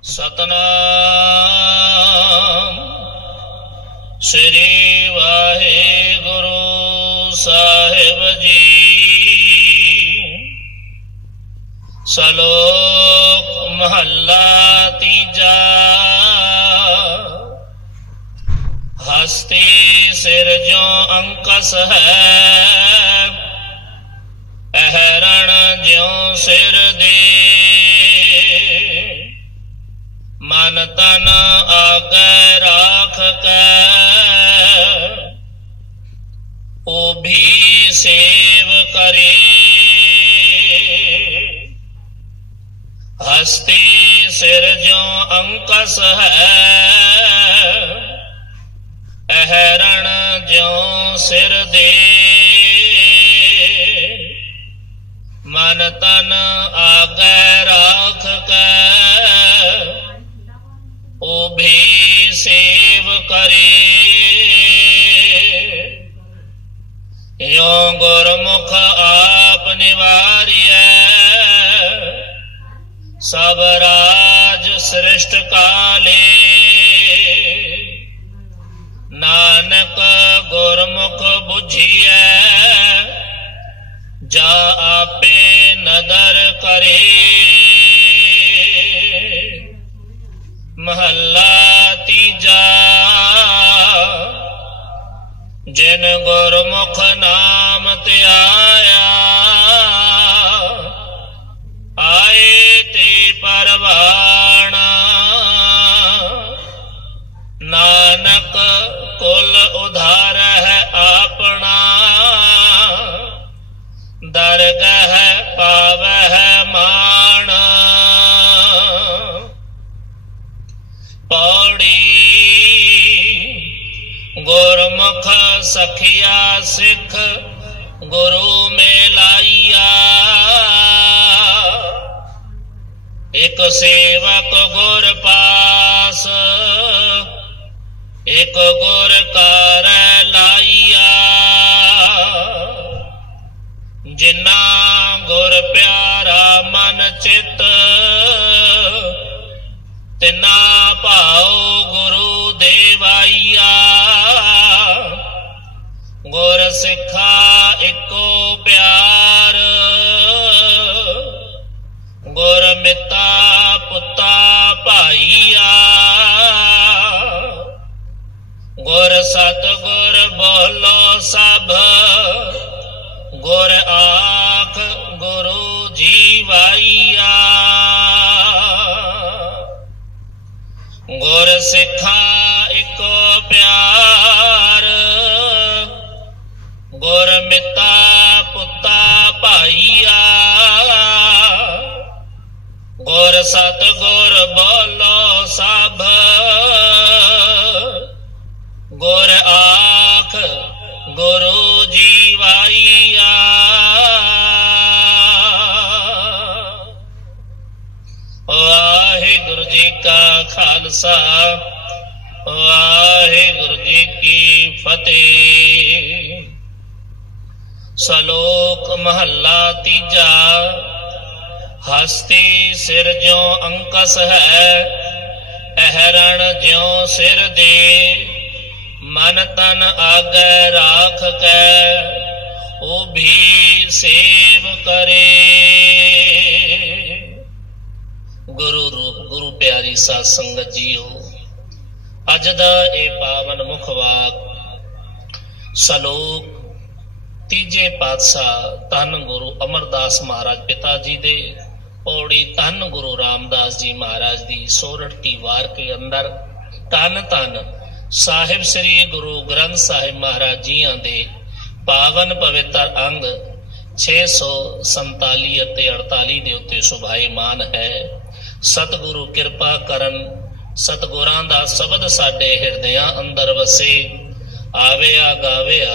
ਸਤਨਾਮ। ਸ੍ਰੀ ਵਾਹਿਗੁਰੂ ਸਾਹਿਬ ਜੀ। ਸ਼ਲੋਕ ਮਹੱਲਾ ਤੀਜਾ। ਹਸਤੀ ਸਿਰਜੋ ਅੰਕਸ ਹੈ, ਅਹਰਣ ਜਿਉ ਸਿਰ ਦੇ। ਸੇਵ ਕਰੇ। ਹਸਤੀ ਸਿਰ ਜੋ ਅੰਕਸ ਹੈ, ਅਹਰਣ ਜਿਉ ਸਿਰ ਦੇ। ਮਨ ਤਨ ਆਗੈ ਰਾਖ ਕੈ, ਉਹ ਵੀ ਸੇਵ ਕਰੇ। ਗੁਰਮੁਖ ਆਪ ਨਿਵਾਰਿਐ ਸਭ ਰਾਜ ਸ੍ਰਿਸ਼ਟ ਕਾਲੇ ਨਾਨਕ ਗੁਰਮੁਖ 부ਝੀਐ ਜਾ ਆਪੇ ਨਦਰ ਕਰੇ ਮਹੱਲਾ ਤੀਜਾ ਜਿਨ ਗੁਰਮੁਖ ਨਾਮ ਧਿਆਇਆ ਆਏ ਤੇ ਪਰਵਾਣ। ਨਾਨਕ ਕੁਲ ਉਧਾਰ ਹੈ ਆਪਣਾ, ਦਰਗਹ ਪਾਵਹਿ ਮਾਣ। ਪੌੜੀ ਗੁਰਮੁਖ ਸਖਿਆ ਸਿੱਖ ਗੁਰੂ ਮੇਲਾਈਆ ਇਕ ਸੇਵਕ ਗੁਰ ਪਾਸ ਇਕ ਗੁਰ ਕਰ ਲਾਈਆ ਗੁਰ ਸਿੱਖਾ ਇੱਕੋ ਪਿਆਰ। ਗੁਰ ਮਿੱਤਾ ਪੁੱਤਾ ਭਾਈਆ। ਗੁਰ ਸਤ ਗੁਰ ਬੋਲੋ ਸਭ। ਗੁਰ ਆਖ ਗੁਰੂ ਜੀਵਾਈਆ। ਗੁਰ ਸਿੱਖਾ ਇੱਕੋ ਪਿਆਰ। ਗੁਰ ਮਿੱਤਾ ਪੁੱਤਾ ਭਾਈਆ। ਗੁਰ ਸਤ ਗੁਰ ਬੋਲੋ ਸਭ। ਗੁਰ ਆਖ ਗੁਰੂ ਜੀਵਾਈਆ। ਵਾਹਿਗੁਰੂ ਜੀ ਕਾ ਖਾਲਸਾ, ਵਾਹਿਗੁਰੂ ਜੀ ਕੀ ਫਤਿਹ। ਸ਼ਲੋਕ ਮਹੱਲਾ ਤੀਜਾ, ਹਸਤੀ ਸਿਰ ਜੋ ਅੰਕਸ ਹੈ, ਅਹਰਣ ਜਿਉ ਸਿਰ ਦੇ, ਮਨ ਤਨ ਆਗੈ ਰਾਖ ਕੈ, ਉਹ ਵੀ ਸੇਵ ਕਰੇ। ਗੁਰੂ ਰੂਪ, ਗੁਰੂ ਪਿਆਰੀ ਸਾਧ ਸੰਗਤ ਜੀਓ, ਅੱਜ ਦਾ ਇਹ ਪਾਵਨ ਮੁਖ ਵਾਕ ਸ਼ਲੋਕ ਤੀਜੇ ਪਾਤਸ਼ਾਹ ਧੰਨ ਗੁਰੂ ਅਮਰਦਾਸ ਮਹਾਰਾਜ ਪਿਤਾ ਜੀ ਦੇ, ਪੌੜੀ ਧੰਨ ਗੁਰੂ ਰਾਮਦਾਸ ਜੀ ਮਹਾਰਾਜ ਦੀ ਸੋਰਠ ਕੀ ਵਾਰ ਕੇ ਅੰਦਰ ਧੰਨ ਧੰਨ ਸਾਹਿਬ ਸ੍ਰੀ ਗੁਰੂ ਗ੍ਰੰਥ ਸਾਹਿਬ ਮਹਾਰਾਜ ਜੀਆਂ ਦੇ ਪਾਵਨ ਪਵਿੱਤਰ ਅੰਗ 647 ਅਤੇ 48 ਦੇ ਉੱਤੇ ਸੁਭਾਈਮਾਨ ਹੈ। ਸਤਿਗੁਰੂ ਕਿਰਪਾ ਕਰਨ ਸਤਿਗੁਰਾਂ ਦਾ ਸ਼ਬਦ ਸਾਡੇ ਹਿਰਦਿਆਂ ਅੰਦਰ ਵਸੇ। ਆਵੇ ਆਵਿਆ ਗਾਵਿਆ